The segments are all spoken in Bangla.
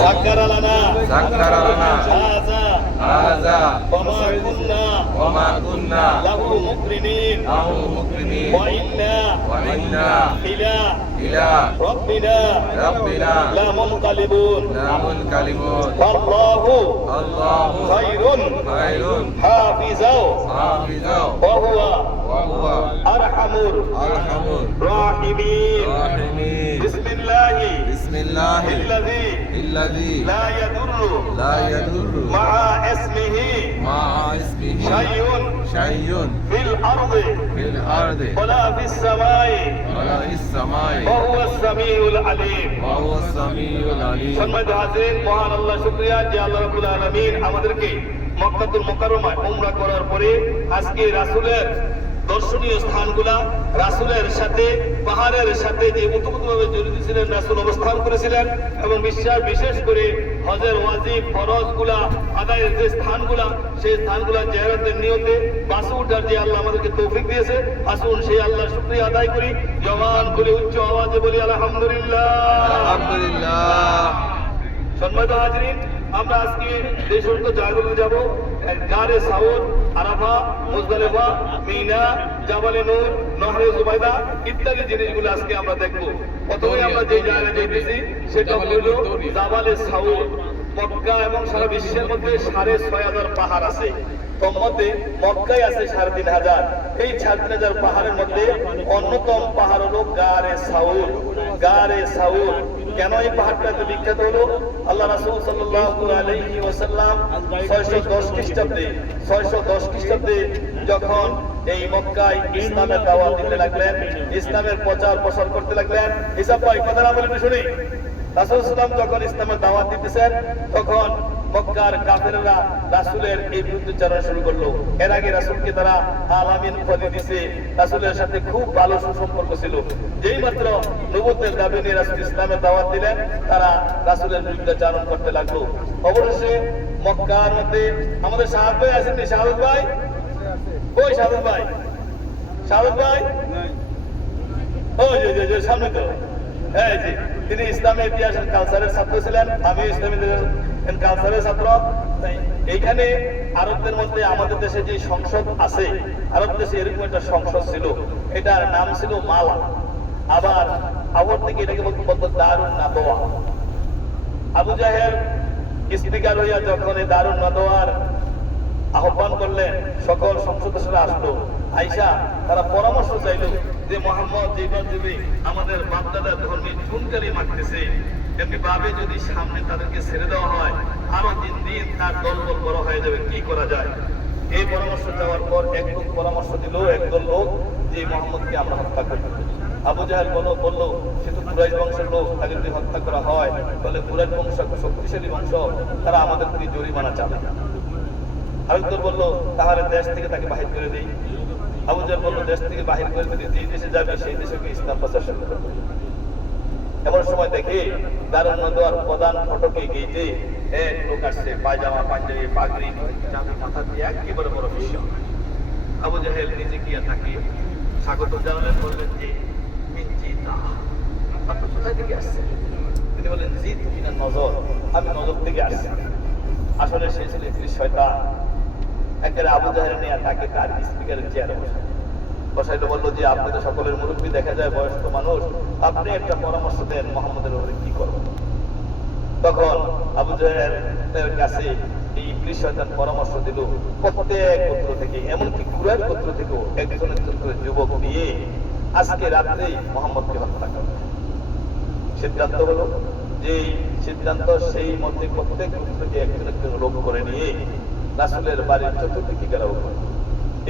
سكر لنا هذا وما كنا له مقرنين وإنا إلى ربنا لمنقلبون والله خير حافظا وهو أرحم الراحمين بسم الله الذي لا يضر مع اسمه شيء في الأرض ولا في السماء وهو السميع العليم সম্মানিত হাজিরিন, মহান আল্লাহ শুকরিয়া যে আল্লাহ রাব্বুল আলামিন আমাদেরকে মক্কাতুল মুকাররমায় উমরা করার পরে আজকে রাসূলের দর্শনীয় স্থানগুলা, রাসূলের সাথে পাহাড়ের সাথে যে ওতপ্রোতভাবে জড়িত ছিলেন, রাসূল অবস্থান করেছিলেন এবং বিশেষ করে হজের ওয়াজিব ফরজগুলা আদায়ের যে স্থানগুলা, সেই স্থানগুলা জিয়ারতের নিয়তে বাসে উঠার যে আল্লাহ আমাদেরকে তৌফিক দিয়েছে, আসুন সেই আল্লাহর শুকরিয়া আদায় করি। জবান খুলে উচ্চ আওয়াজে বলি আলহামদুলিল্লাহ। সম্মানিত হাজিরিন, আমরা আজকে যে সমস্ত জায়গাগুলো যাব, গারে সাউর, আরাফা, মুজদালিফা, মিনা, জাবালে নূর, নহরে জুবাইদা ইত্যাদি জিনিসগুলো আজকে আমরা দেখব। প্রথমে আমরা যে জায়গায় যাইতেছি সেটা হলো জাবালে সাউর। মক্কা এবং সারা বিশ্বের মধ্যে 6,500 পাহাড় আছে, তোর মধ্যে মক্কায় আছে 3,500। এই 3,500 পাহাড়ের মধ্যে অন্যতম পাহাড় হলো গারে সাউর। কেন এই পাহাড়টা এত বিখ্যাত হলো? আল্লাহ রাসূল সাল্লাল্লাহু আলাইহি ওয়াসাল্লাম 610 খ্রিস্টাব্দে যখন এই মক্কায় ইসলামের দাওয়াত দিতে লাগলেন, ইসলামের প্রচার প্রসার করতে লাগলেন, হিসাব ভাই কথা না বলে শুনি, রাসূল সাল্লাল্লাহু যখন ইসলামের দাওয়াত দিতেছেন তখন মক্কার কাফেররা রাসূলের এই বিরুদ্ধাচরণ শুরু করলো। এর আগে রাসূলকে তারা আলামিন উপাধি দিয়েছে, রাসূলের সাথে খুব ভালো সুসম্পর্ক ছিল। যেই মাত্র নবুয়তের দাবি নিয়ে রাসূল ইসলামের দাওয়াত দিলেন, তারা রাসূলের বিরুদ্ধাচরণ করতে লাগলো। অবশেষে মক্কার মধ্যে আমাদের শাহাদ ভাই আছেন, শাহাদ ভাই কই? শাহাদ ভাই ওই যে সামনে তো, হ্যাঁ জি, তিনি ইসলামের ইতিহাসের কালচারের ছাত্র ছিলেন, আমি ইসলামের কালচারের ছাত্র। এইখানে আরবদের মধ্যে আমাদের দেশে যে সংসদ আছে, আরব দেশে এরকম একটা সংসদ ছিল, এটার নাম ছিল মালা। আবার আবার থেকে এটাকে বলতো দারুন নাদওয়া। আবু জাহেল স্পিকার হইয়া যখন এই দারুন নাদওয়ার আহ্বান করলেন, সকল সংসদ সদস্যরা আসলো, আইসা তারা পরামর্শ চাইল যে মোহাম্মদ যেভাবে আমাদের বাপদাদার ধর্মে চুনকারি মারতেছে, এমনি ভাবে যদি সামনে তাদেরকে ছেড়ে দেওয়া হয়, আরো দিন তার দলবল বড় হয়ে যাবে, কি করা যায়? এই পরামর্শ চাওয়ার পর এক লোক পরামর্শ দিল, একদল লোক, যে মোহাম্মদকে আমরা হত্যা করব। আবু জাহেল বলল সে তো কুরাইশ বংশের লোক, তাকে যদি হত্যা করা হয় তাহলে কুরাইশ বংশ শক্তিশালী বংশ, তারা আমাদের থেকে জরিমানা চাবে। আরেকদল বললো তাহলে দেশ থেকে তাকে বাহির করে দেই। আবু জাহেল বলল দেশ থেকে বাহির করে দিলে যে দেশে যাবে সেই দেশে ইসলাম প্রচার শুরু করবে। এমন সময় দেখে দারুন নাদওয়ার প্রধান ফটকে গেইটে এক লোক আসছে, পায়জামা, পাঞ্জাবি, পাগড়ি, জামা মাথা দিয়ে একেবারে বড় বিশ্ব। আবু জাহেল নিজে গিয়া তাকে স্বাগত জানালেন, বললেন যে আপনি কোথায় থেকে আসছেন? তিনি বললেন জি তুমি না নজর, আমি নজর থেকে আসছি। আসলে সে ছিল ইবলিস শয়তান। একেবারে আবু জাহেল নিয়ে তাকে তার স্পিকারের চেয়ারে বসাইলো, বললো যে আপনি তো সকলের মুরব্বী, দেখা যায় বয়স্ক মানুষ, আপনি একটা পরামর্শ দেন মোহাম্মদের ব্যাপারে কি করব। তখন আবু জাহেলের কাছে এই ইবলিস শয়তান পরামর্শ দিল, প্রত্যেক গোত্র থেকে, এমনকি কুরাইশ গোত্র থেকেও একজন করে যুবক নিয়ে আজকে রাত্রেই মোহাম্মদকে হত্যা করবে। সিদ্ধান্ত হলো যে সিদ্ধান্ত সেই মধ্যে প্রত্যেক গোত্র থেকে একজন লোক করে নিয়ে রাসূলের বাড়ির চতুর্দিকে ঘেরাও করবে।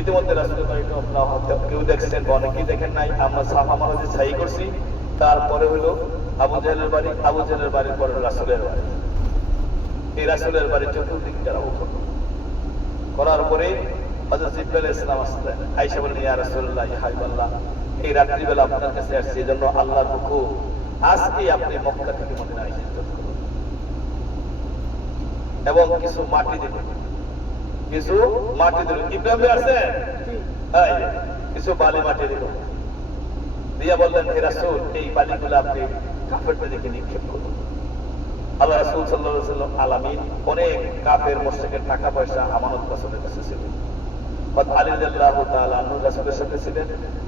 ইতিমধ্যে রাসূলের বাড়িটা আপনারা হয়তো কেউ দেখছেন বা অনেকেই দেখেন নাই, আমরা সাফা মারজে ছাই করছি। তারপরে হলো আবু জাহেলের বাড়ি, আবু জাহেলের বাড়ির পরে রাসূলের বাড়ি। এই রাসূলের বাড়ির চতুর্দিকে ঘেরাও করার পরে হযরত জিবরাইল আলাইহিস সালাম আসলেন, আয়েশা বলেন ইয়া রাসূলুল্লাহ, ইয়া হাবিবাল্লাহ, এই রাত্রিবেলা আপনার কাছে আসছি, এজন্য আল্লাহর হুকুম আজকে আপনি মক্কা থেকে মদিনায় হিজরত করুন এবং কিছু মাটি দিবেন, কিছু মাটি দিল। ইব্রাহিম আছে কিছু বালি মাটি দিল, দিয়া বললেন হে রাসূল, এই বালিগুলো আপনি কাফেরদের দিকে নিক্ষেপ করুন। আল্লাহ রাসূল সাল্লাল্লাহু আলাইহি ওয়াসাল্লাম আলামিন অনেক কাফের মুশরিকের টাকা পয়সা আমানত রাসূলের কাছে ছিল। হযরত আলী রাদিয়াল্লাহু তাআলা আনহু রাসূলের সাথে ছিলেন,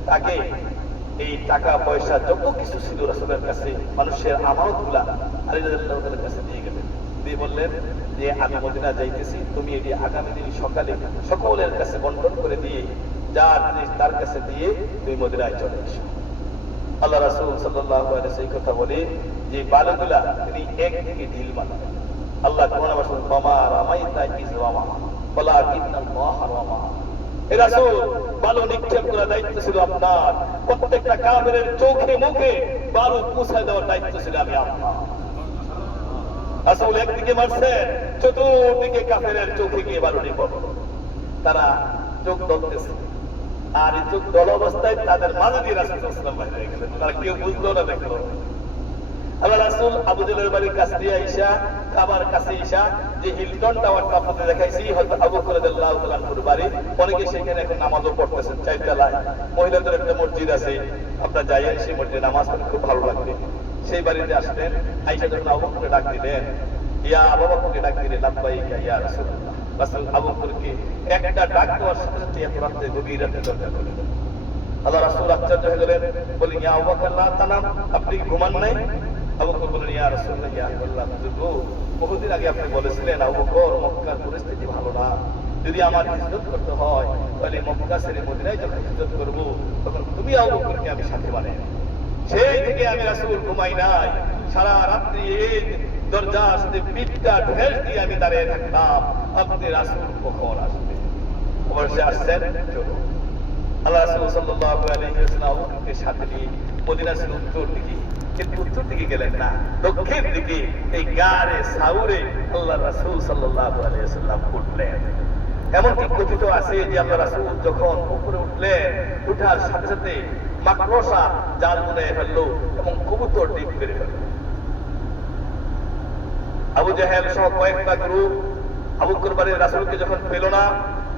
তাকে এই টাকা পয়সা যত কিছু ছিল রাসূলের কাছে মানুষের আমানতগুলা আলী রাদিয়াল্লাহু তাআলার কাছে দিয়ে গেলেন, দিয়ে বললেন যে আমি মদিনা যাইতেছি, তুমি এটি আগামী দিন সকালে সকলের কাছে বন্টন করে দিয়ে যার জিনিস তার কাছে দিয়ে তুমি মদিনায় চলে এসো। আল্লাহ রাসূল সাল্লাল্লাহু আলাইহি ওয়াসাল্লাম এই কথা বলে যে বালুগুলা তিনি একদিকে ঢিল মারলেন। আল্লাহ কোরআনে বলেন ওয়ামা রামাইতা ইয রামা ওয়ালাকিন্নাল্লাহ রামা। হে রাসূল, বালু নিক্ষেপ করার দায়িত্ব ছিল আপনার, প্রত্যেকটা কাফেরের চোখে মুখে বালু পৌঁছায় দেওয়ার দায়িত্ব ছিল আমি আপনার। রাসূল একদিকে মারছেন, চতুর্দিকে কাফেরের চোখে গিয়ে বালু নিক্ষেপ, তারা চোখ দলতেছে, আর এই চোখ দল অবস্থায় তাদের মাঝে দিয়ে রাসূল সাল্লাল্লাহু আলাইহি ওয়াসাল্লাম বাইরে হয়ে গেলেন, তারা কেউ বুঝলো না দেখলো। আল্লাহ রাসূল আবু জেলের বাড়ির কাছ দিয়ে আইসা, কাবার কাছে আইসা যে হিলটন টাওয়ারটা আপনাদের দেখাইছি, হযরত আবু বকর রাদিয়াল্লাহু তাআলা আনহুর বাড়ি, অনেকে সেখানে এখন নামাজও পড়তেছেন চারতলায়। মহিলাদের একটা মসজিদ আছে, আপনারা যাইয়েন সেই মসজিদে নামাজ পড়তে খুব ভালো লাগবে। সেই বাড়িতে আসলেন, আইসা যখন আবু বকরকে ডাক দিলেন, ইয়া আবু বকরকে ডাক দিলেন, লাব্বাইকা ইয়া রাসূলুল্লাহ। রাসূল আবু বকরকে একটা ডাক দেওয়ার সাথে সাথে এত রাতে গভীর রাতে দরজা খুলে দিলেন। আল্লাহ রাসূল আশ্চর্য হয়ে গেলেন, বলেন ইয়া আবু বকর লা তানাম, আপনি কি ঘুমান নাই? আবু বকর বললেন ইয়া রাসূলুল্লাহ ইয়া আল্লাহ হুজুর, বহুদিন আগে আপনি বলেছিলেন আবু বকর মক্কার পরিস্থিতি ভালো না, যদি আমার হিজরত করতে হয় তাহলে মক্কা ছেড়ে মদিনায় যখন হিজরত করব তখন তুমি আবু বকরকে আমি সাথে বানাই। সেই থেকে আমি রাসূল ঘুমাই নাই, সারা রাত্রি এই দরজার সাথে পিঠটা ঠেস দিয়ে আমি দাঁড়িয়ে থাকতাম, আপনি রাসূল কখন আসবে। অবশ্যই আসছেন। আল্লাহ রাসূল সাল্লাল্লাহু আলাইহি ওয়াসাল্লাম আবু বকরকে সাথে নিয়ে মদিনা ছিল উত্তর দিকে, কিন্তু উত্তর দিকে গেলেন না, দক্ষিণ দিকে এই গারে সাউরে আল্লাহ রাসূল সাল্লাল্লাহু আলাইহি ওয়াসাল্লাম উঠলেন। এমনকি কথিত আছে যে আল্লাহ রাসূল যখন উপরে উঠলেন, উঠার সাথে সাথে মাকড়সা জাল বুনে ফেললো এবং কবুতর ডিম পেড়ে ফেললো। আবু জাহেল সহ কয়েকটা গ্রুপ আবু বকর বাড়ির রাসূলকে যখন পেল না,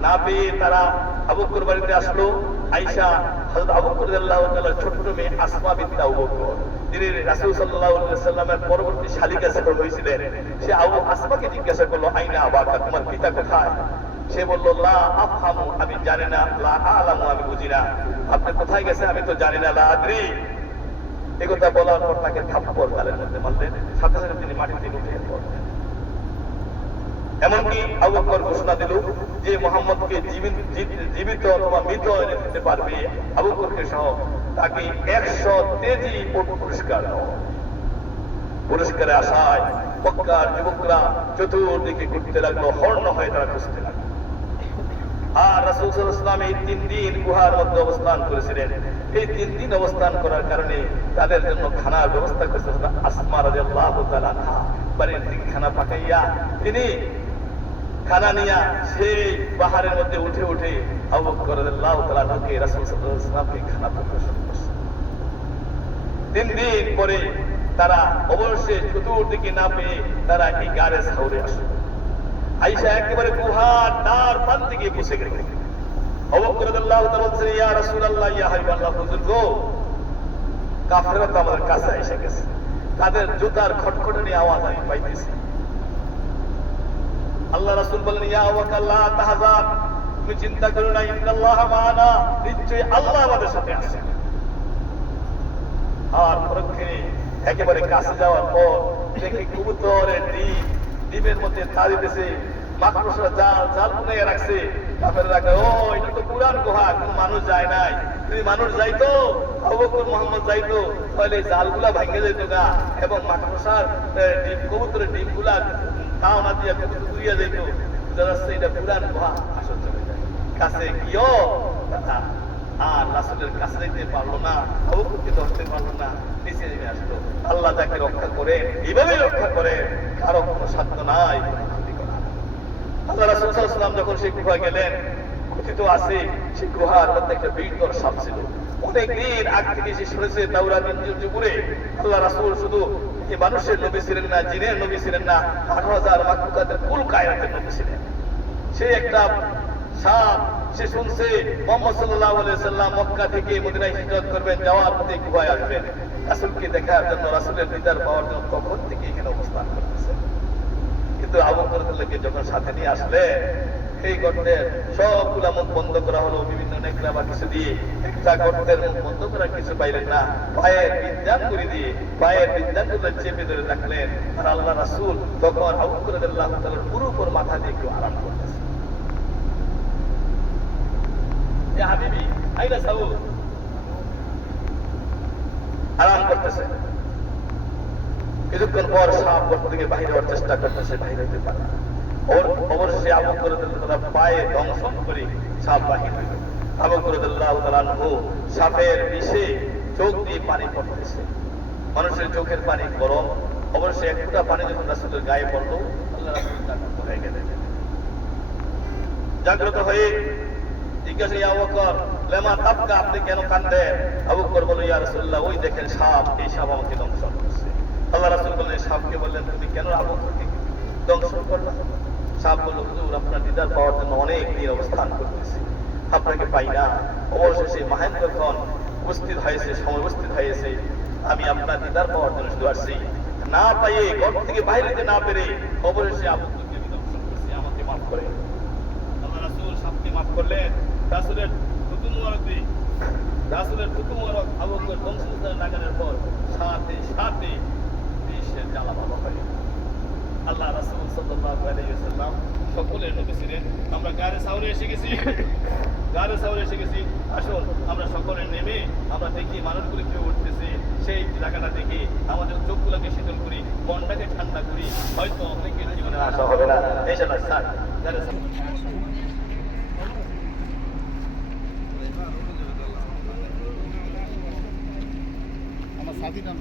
না পেয়ে তারা আবু বকর বাড়িতে আসলো। আয়েশা হযরত আবু বকর রাদিয়াল্লাহু তাআলার ছোট্ট মেয়ে আসমা বিনতে আবু বকর, যিনি রাসূল সাল্লাল্লাহু আলাইহি ওয়াসাল্লামের পরবর্তী শালিকা ছিলেন হয়েছিলেন, সে আবু আসমাকে জিজ্ঞাসা করলো আইনা আবাকা, তোমার পিতা কোথায়? সে বলল লা আফহামু, আমি জানি না, লা আলামু, আমি বুঝি না, আপনি কোথায় গেছেন আমি তো জানি না, লা আদরি। এই কথা বলার পর তাকে থাপ্পড় গালের মধ্যে মারলেন, সাথে সাথে তিনি মাটিতে উঠে পড়লেন। এমনকি আবু বকর ঘোষণা দিল যে মুহাম্মদকে জীবিত অথবা মৃত এনে দিতে পারবে আবু বকরকে সহ, তাকে 100 তেজি পুরস্কার দাও। পুরস্কারে আশায় মক্কার যুবকরা চতুর্দিকে ঘুরতে লাগলো, হর্ণ হয়ে তারা খুঁজতে লাগলো। আর রাসূল সাল্লাল্লাহু আলাইহি ওয়াসাল্লাম এই 3 দিন গুহার মধ্যে অবস্থান করেছিলেন। এই 3 দিন অবস্থান করার কারণে তাদের জন্য খানার ব্যবস্থা করেছেন আসমা রাদিয়াল্লাহু তাআলা আনহা, বাড়ির থেকে খানা পাকাইয়া তিনি খানা নিয়া সেই পাহাড়ের মধ্যে উঠে উঠে আবু বকর রাদিয়াল্লাহু তাআলা আনহুকে রাসূল সাল্লাল্লাহু আলাইহি ওয়াসাল্লামকে খানা পরিবেশন করছেন। 3 দিন পরে তারা অবশ্যই চতুর্দিকে না পেয়ে তারা এই গারে সাউরে আসলো। আয়েশা একেবারে গুহার দ্বার প্রান্তে গিয়ে বসে গেল। আবু বকর রাদিয়াল্লাহু তাআলা বলছেন ইয়া রাসূলুল্লাহ, ইয়া হাবিবাল্লাহ, হুজুর গো, কাফেররা তো আমাদের কাছে এসে গেছে, তাদের জুতার খটখটানি আওয়াজ আমি পাইতেছি। আল্লাহ রাসূল বললেন ইয়া ওয়াকাল্লা তাহজান, তুমি চিন্তা করো না, ইন্নাল্লাহ মা'ানা, নিশ্চয়ই আল্লাহ আমাদের সাথে আছেন। আর পরক্ষণে একেবারে কাছে যাওয়ার পর দেখি কবুতরের ডিমের মধ্যে তা দিতেছে, মাকড়সা জাল বুনাইয়া রাখছে। কাফেররা কয় ও এটা তো পুরান গুহা, কোন মানুষ যায় নাই, যদি মানুষ যাইতো, আবু বকর মুহাম্মদ যাইতো, তাহলে জালগুলা ভাঙে যেত গা এবং মাকড়সার কবুতরের ডিমগুলা তাও না দিয়া ঘুরিয়া যেত। এটা পুরান গুহা, আসল চলে যায়। কাছে গিয়েও আর রাসূলের কাছে যেতে পারলো না, আবু বকরকে ধরতে পারলো না, নিচে নেমে আসলো। আল্লাহ যাকে রক্ষা করে এইভাবেই রক্ষা করে, কারো কোনো সাধ্য নাই ক্ষতি করা। আল্লাহ রাসূল সাল্লাল্লাহু আলাইহি ওয়াসাল্লাম যখন সেই গুহা গেলেন, কথিত আছে সেই গুহার মধ্যে একটা বীরধর সাপ ছিল। অনেক দিন আগ থেকে সে শুনেছে তাওরাত ইনজিল যুগে আল্লাহ রাসূল শুধু মানুষের নবী ছিলেন না, জিনের নবী ছিলেন না, 18,000 মাখলুকাতের কুল কায়নাতের নবী ছিলেন। সেই একটা সাপ, সে শুনছে মুহাম্মদ সাল্লাল্লাহু আলাইহি ওয়াসাল্লাম মক্কা থেকে মদিনায় হিজরত করবেন, যাওয়ার পথে গুহায় আসবেন। রাসূলকে দেখার জন্য, রাসূলের দিদার পাওয়ার জন্য তখন থেকে এখানে অবস্থান করতেছে। কিন্তু আবু বকর রাদিয়াল্লাহু যখন সাথে নিয়ে আসলে এই গর্তের সবগুলা মুখ বন্ধ করা হলো, বিভিন্ন নেকড়া বা কিছু দিয়ে একটা গর্তের মুখ বন্ধ করার কিছু পাইলেন না, পায়ের বিদ্যাঙ্গুলি দিয়ে পায়ের বিদ্যাঙ্গুলো চেপে ধরে রাখলেন। আর আল্লাহ রাসূল তখন আবু বকর রাদিয়াল্লাহু তাআলার পুরো উপর মাথা দিয়ে একটু আরাম করতেছে। ইয়া হাবিবি আইনা সাউদ, আরাম করতেছে। কিছুক্ষণ পর সাপ গর্ত থেকে বাইরে হওয়ার চেষ্টা করতেছে, বাইরে হতে পারে না। অবশ্যই আবু বকর রাদিয়াল্লাহু তাআলা পায়ে দংশন করে সাপ বাহির হইল। আবু বকর রাদিয়াল্লাহু তাআলা সাপের বিষে চোখ দিয়ে পানি পড়তেছে। মানুষের চোখের পানি গরম। অবশ্যই এক ফোঁটা পানি যখন রাসূলের গায়ে পড়লো, আল্লাহ রাসূল জাগ্রত হয়ে গেলেন। জাগ্রত হয়ে জিজ্ঞাসা, ইয়া আবু বকর লামা তাবকা, আপনি কেন কাঁদেন? আবু বকর বলল, ইয়া রাসূলুল্লাহ, ওই দেখেন সাপ, এই সাপ আমাকে দংশন করছে। আল্লাহ রাসূল বললেন, সাপকে বললেন, তুমি কেন আবু বকরকে দংশন করলা? সাপ বলল, হুজুর আপনার দিদার পাওয়ার জন্য অনেক দিন অবস্থান করতেছি, আপনাকে পাই না। অবশেষে মহেন্দ্রক্ষণ উপস্থিত হয়েছে, সময় উপস্থিত হয়েছে, আমি আপনার দিদার পাওয়ার জন্য শুধু আসছি। না পাইয়ে ঘর থেকে বাইরে যেতে না পেরে অবশেষে আবু বকরকে আমি দংশন করছি, আমাকে মাফ করে। আল্লাহ রাসূল সাপকে মাফ করলেন। রাসূলের থুতু মুবারক দিয়ে, রাসূলের থুতু মুবারক আবু বকর দংশন লাগানোর পর সাথে সাথে বিষের জ্বালা বাবা হয়। আল্লাহ রাসূল সাল্লাল্লাহু আলাইহি ওয়াসাল্লাম সকলের নবী ছিলেন। আমরা গারে সাউরে এসে গেছি, গারে সাউরে এসে গেছি। আসুন আমরা সকলে নেমে আমরা দেখি মানুষগুলো কিভাবে উঠতেছে, সেই জায়গাটা দেখি আমাদের চোখগুলোকে শীতল করি, মনটাকে ঠান্ডা করি। হয়তো অনেকের জীবনে আশা হবে না। এই সময় স্যার গারে আমার সাথী নাম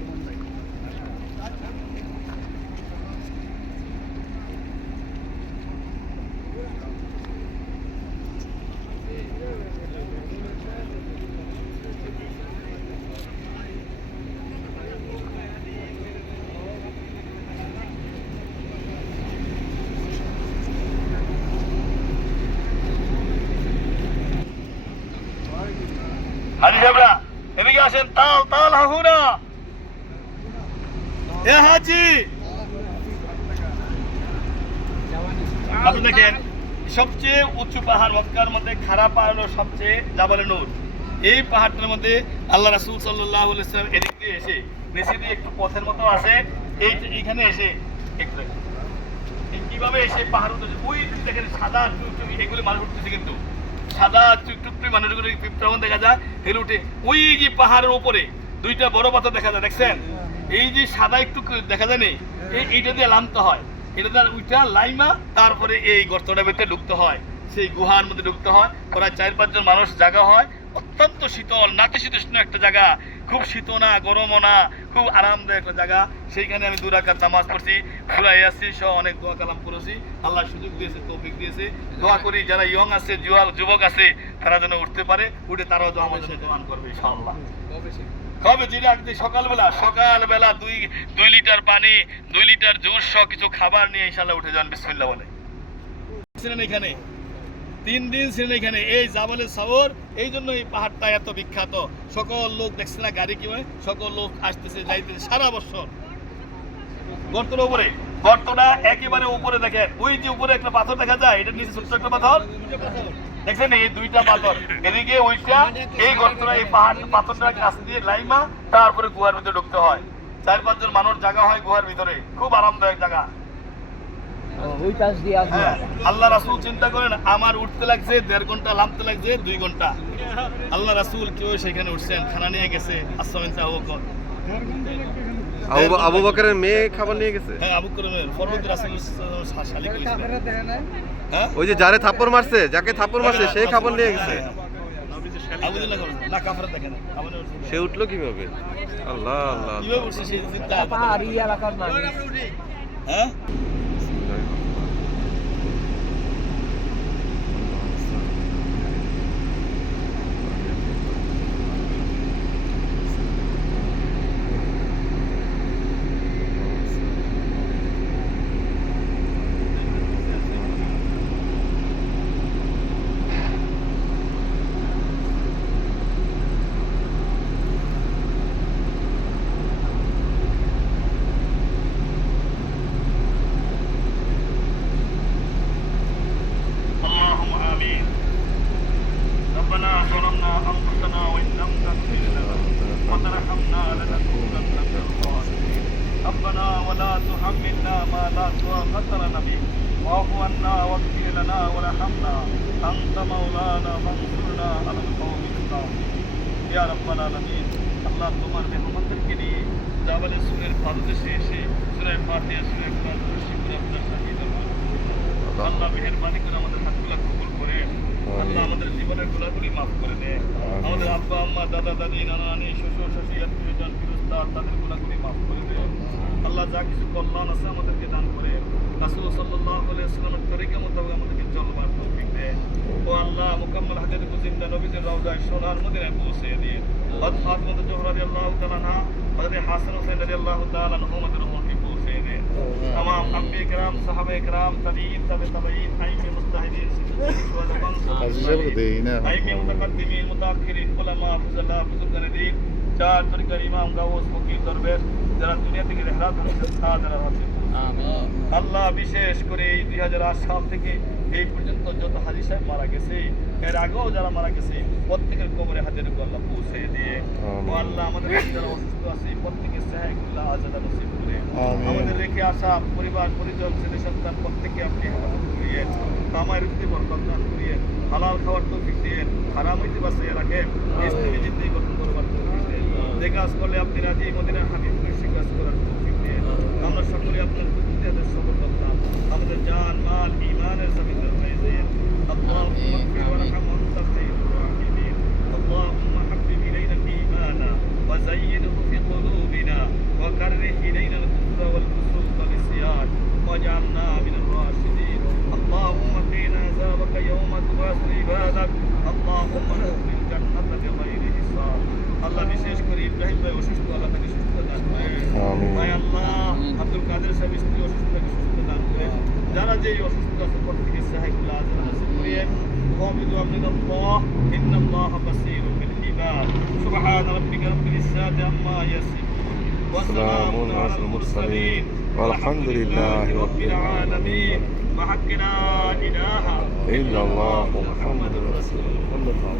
হাজি সাহেবরা এদিকে আসেন, তাল তাল হাহুনা এ হাজি। আপনি দেখেন সবচেয়ে উঁচু পাহাড় মক্কার মধ্যে, খারাপ পাহাড় হলো সবচেয়ে জাবালে নূর। এই পাহাড়টার মধ্যে আল্লাহ রাসূল সাল্লাল্লাহু আলাইহি ওয়াসাল্লাম এদিক দিয়ে এসে নিচে দিয়ে একটু পথের মতো আছে, এইখানে এসে একটু কিভাবে এসে পাহাড় উঠেছে। ওই দেখেন সাদা টুকটুক, এগুলি মানুষ উঠতেছে, কিন্তু সাদা টুকটুক মানুষগুলো পিঁপড়া দেখা যায় হেলে উঠে। ওই যে পাহাড়ের উপরে দুইটা বড় পাথর দেখা যায়, দেখছেন? এই যে সাদা একটু দেখা যায় নেই, এইটা দিয়ে নামতে হয়, এটা দিয়ে ওইটা লাইমা তারপরে এই গর্তটার ভিতরে ঢুকতে হয়, সেই গুহার মধ্যে ঢুকতে হয়। প্রায় 4-5 জন মানুষ জায়গা হয়, অত্যন্ত শীতল নাতিশীতোষ্ণ একটা জায়গা, খুব শীত না গরমও না, খুব আরামদায়ক একটা জায়গা। সেইখানে আমি 2 রাকাত নামাজ পড়ছি, সূরা ইয়াসিন সহ অনেক দোয়া কালাম করেছি। আল্লাহ সুযোগ দিয়েছে, তৌফিক দিয়েছে। দোয়া করি যারা ইয়ং আছে, যুবক আছে, তারা যেন উঠতে পারে, উঠে তারাও দোয়া আমাদের সাথে দোয়া করবে ইনশাআল্লাহ। কবে যেটা সকালবেলা 2 লিটার পানি, 2 লিটার জুস সহ কিছু খাবার নিয়ে ইনশাআল্লাহ উঠে যান, বিসমিল্লাহ বলে। এখানে 3 দিন ছিলেন এখানে, এই জাবালে সাওর। এই জন্য এই পাহাড়টা এত বিখ্যাত। সকল লোক দেখছে না গাড়ি কি হয়, সকল লোক আসতেছে যাইতেছে সারা বছর। গর্তের উপরে, গর্তটা একেবারে উপরে দেখেন, ওই যে উপরে একটা পাথর দেখা যায়, এটা নিচে ছোট্ট একটা পাথর দেখছেন, এই 2টা পাথর, এদিকে ওইটা, এই গর্তটা, এই পাথরটা কাছ দিয়ে লাইমা তারপরে গুহার ভিতরে ঢুকতে হয়। 4-5 জন মানুষ জায়গা হয় গুহার ভিতরে, খুব আরামদায়ক জায়গা। আল্লাহ রাসূল চিন্তা করেন, আমার উঠতে লাগছে 1.5 ঘন্টা, নামতে লাগছে 2 ঘন্টা। আল্লাহ রাসূল কেউ সেখানে উঠছেন, খানা নিয়ে গেছে। আবু বকরের মেয়ে খাবার নিয়ে গেছে। হ্যাঁ, আবু বকরের পরবর্তী রাসূল শালিক হয়েছিল। হ্যাঁ, ওই যে যাকে থাপ্পড় মারছে সেই খাবার নিয়ে গেছে। সে উঠলো কিভাবে? আল্লাহ আল্লাহ, কিভাবে উঠছে সেই চিন্তা। হ্যাঁ, تحملنا ما لا طاقة لنا به واعف عنا واغفر لنا وارحمنا أنت مولانا فانصرنا على القوم الكافرين يا رب العالمين আল্লাহ তোমার মেহমানদেরকে নিয়ে জাবালে সুরের পাদদেশে এসে সূরা ফাতিহা সূরা ইখলাস শিবরা আপনার সাথে আল্লাহ মেহেরবানি করে আমাদের হাতগুলো কবুল করে আল্লাহ আমাদের জীবনের গুনাহগুলি মাফ করে দেয় আমাদের আব্বা আম্মা দাদা দাদি নানা নানি শ্বশুর শাশুড়ি আত্মীয়জন ফিরস্তার তাদের গুনাহগুলি মাফ করে দেয় আল্লাহ যা কিছু কল্যাণ আছে আমাদেরকে দান করে রাসূল সাল্লাল্লাহু আলাইহি ওয়াসাল্লামের তরিকা মোতাবেক আমাদেরকে চলবার তৌফিক দেয় ও আল্লাহ মুকাম্মাল হাদিসে জিন্দা নবীদের রওজায় সোনার মদিনায় পৌঁছে দিয়ে হযরত ফাতিমা জোহরা রাদিয়াল্লাহু তাআলা আনহা হযরত হাসান হুসাইন রাদিয়াল্লাহু তাআলা আনহুমাদের রহমতে পৌঁছে দেয় तमाम अंबिया किराम साहबे किराम तबीन तबे तबईन आइमे मुस्ताहिदीन आइमे मुतकद्दिमीन मुताखिरीन उलमा फजला बुजुर्गान दीन चार तरीका इमाम गाउस फकीर दरवेश যারা দুনিয়া থেকে রেহরাত হয়েছে তাদের হাতে আমিন আল্লাহ বিশেষ করে এই 2008 সাল থেকে এই পর্যন্ত যত হাজী সাহেব মারা গেছে এর আগেও যারা মারা গেছে প্রত্যেকের কবরে হাজির করে আল্লাহ পৌঁছে দিয়ে ও আল্লাহ আমাদের যারা অসুস্থ আছে প্রত্যেকের সাহায্যুল্লাহ আজাদা নসিব করে আমাদের রেখে আসা পরিবার পরিজন ছেলে সন্তান প্রত্যেককে আপনি হেফাজত করিয়েন আমার রুজি বরকত দান করিয়েন হালাল খাওয়ার তৌফিক দিয়েন হারাম হইতে বাঁচিয়ে রাখেন ইসলামী জিন্দেগি গঠন করবার তৌফিক দেন যে কাজ করলে আপনি রাজি মদিনার হাবিবকে সে কাজ করার তৌফিক দেন আমরা সকলে আপনার প্রতিতে সবর করতাম আমাদের জান মাল ঈমানের জমিদার হয়ে দেন اللهم اغفر وارحم وانت خير الراحمين اللهم حبب الينا الايمان وزينه في قلوبنا وكره الينا الكفر والفسوق والعصيان واجعلنا من الراشدين اللهم قنا عذابك يوم تبعث عبادك اللهم ادخل الجنه بغير حساب আল্লাহ বিশেষ করে ইব্রাহিম ভাই অসুস্থ আল্লাহ তাকে সুস্থ দান করেন আমিন আল্লাহ আব্দুল কাদের সাহেব স্ত্রী অসুস্থ তাকে সুস্থ দান করেন যারা যে অসুস্থ আছে প্রত্যেককে সাহায্য আজর নসিব করেন وقوموا من الله إن الله بصير بالعباد سبحان ربك رب العزة عما يصفون وسلام على المرسلين والحمد لله رب العالمين وحق لا إله إلا الله محمد رسول الله